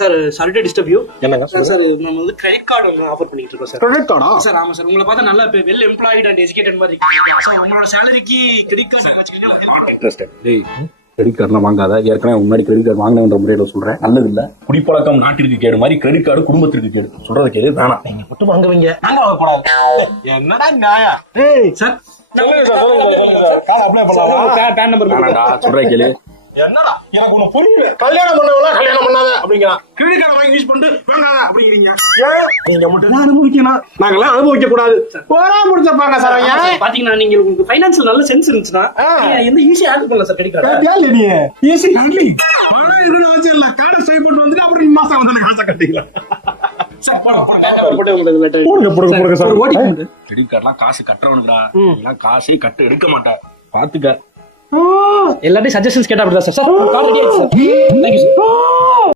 Sir sorry to disturb you. என்னங்க sir நம்ம வந்து கிரெடிட் கார்டு ஒன்று ஆஃபர் பண்ணிட்டு இருக்கோம் சார். கிரெடிட் கார்டா? சார் ஆமா சார், உங்களை பார்த்தா நல்லா வெல் எம்ப்ளாய்டு அண்ட் எஜுகேட்டட் மாதிரி இருக்கு. உங்களோட சேலரிக்கு கிரெடிட் கார்டு வச்சுக்கிட்டா. டேய் கிரெடிட் கார்டுலாம் வாங்காத. ஏற்கனவே முன்னாடி கிரெடிட் கார்டு வாங்கினன்ற முறையில சொல்றேன், நல்லது இல்ல. குடிப்பழக்கம் நாட்டிற்கு கேடு மாதிரி கிரெடிட் கார்டு குடும்பத்திற்கு கேடு. சொல்றது கேடு வேணாம். நீங்க மட்டும் வாங்குவீங்க, நாங்க வாங்கக்கூடாது. என்னடா நியாயம்? ஏய் சார் அப்ளை பண்ணலாம். பேன் நம்பர் சொல்றேன் கேளு. என்னடா எனக்கு ஒண்ணு புரியல. கல்யாணம் பண்ணவங்கள கல்யாணம் பண்ணாத அப்படிங்கிறான். கிரெடிட் கார்டு வாங்கி யூஸ் பண்ணிட்டு வேண்டாம் அப்படிங்கிறீங்க. நீங்க மட்டும் தான் அனுபவிக்கணும், நாங்களாம் அனுபவிக்க கூடாது. போரா முடிச்சப்பாங்க சார். பாத்தீங்கன்னா நீங்க உங்களுக்கு ஃபைனான்சியல் நல்ல சென்ஸ் இருந்துச்சுன்னா எந்த ஈஸியா ஆட் பண்ணலாம் சார் கிரெடிட் கார்டு. கேட்டியா நீ ஈஸி ஹேண்ட்லிங் பணம் இருக்குன்னு வச்சிரல. கார்டு ஸ்வைப் பண்ணிட்டு வந்து அப்புறம் மாசம் வந்து காசை கட்டிக்கலாம். சார் போடுங்க சார். கிரெடிட் கார்டுலாம் காசு கட்டுறவனுக்குடா. இதெல்லாம் காசே கட்டு எடுக்க மாட்டா. பாத்துக்க. எல்லாத்தையும் சஜஷன்ஸ் கேட்டா அப்படிதான் சார். சார் கார்டு ரெடி ஆயிடுச்சு சார். Thank you sir.